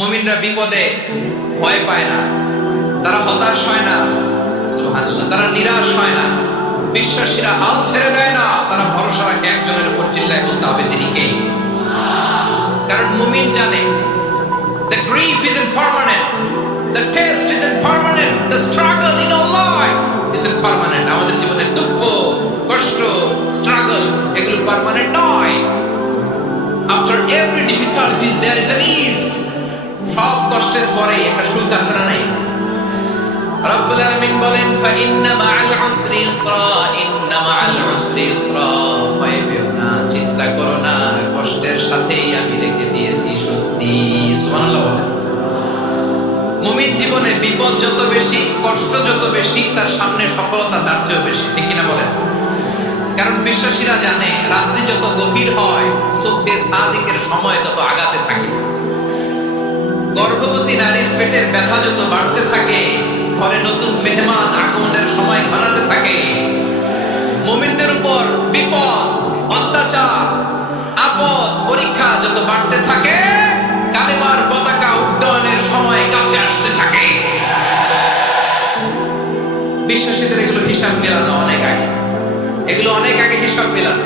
মুমিনরা বিপদে ভয় পায় না, তারা হতাশ হয় না, সুবহানাল্লাহ, তারা নিরাশ হয় না। বিশ্বাসীরা হাল ছেড়ে দেয় না, তারা ভরসা রাখে একজনের উপর, চিল্লায় বলতে হবে তিনি কে। কারণ মুমিন জানে the grief isn't permanent, the test isn't permanent, the struggle in our life isn't permanent. আমাদের জীবনের দুঃখ, কষ্ট, স্ট্রাগল এগুলো পার্মানেন্ট নয়। After every difficulties there is an ease. সব কষ্টের পরে একটা সুখ আছে না নাই? রব্বুল আলামিন বলেন ফাইন্না মাআল উসরি ইউসরা, ইন্না মাআল উসরি ইউসরা। ভয় পেও না, চিন্তা করো না, কষ্টের সাথেই আমি রেখে দিয়েছি স্বস্তি। সুবহানাল্লাহ। মুমিন জীবনে বিপদ যত বেশি, কষ্ট যত বেশি, তার সামনে সফলতা তার চেয়েও বেশি, ঠিক কিনা বলেন? কারণ বিশ্বাসীরা জানে রাত্রি যত গভীর হয়, সুবহে সাদিকের সময় তত আগাতে থাকে। গর্ভবতী নারীর পেটের ব্যথা যত বাড়তে থাকে, ঘরে নতুন মেহমান আগমনের সময় ঘনাতে থাকে। মুমিনদের উপর বিপদ, অত্যাচার, আপদ, পরীক্ষা যত বাড়তে থাকে, কালেমার পতাকা উড্ডয়নের সময় কাছে আসতে থাকে। বিশ্বাসীদের এগুলো হিসাব মেলানো অনেক আগে, এগুলো অনেক আগে হিসাব মেলানো।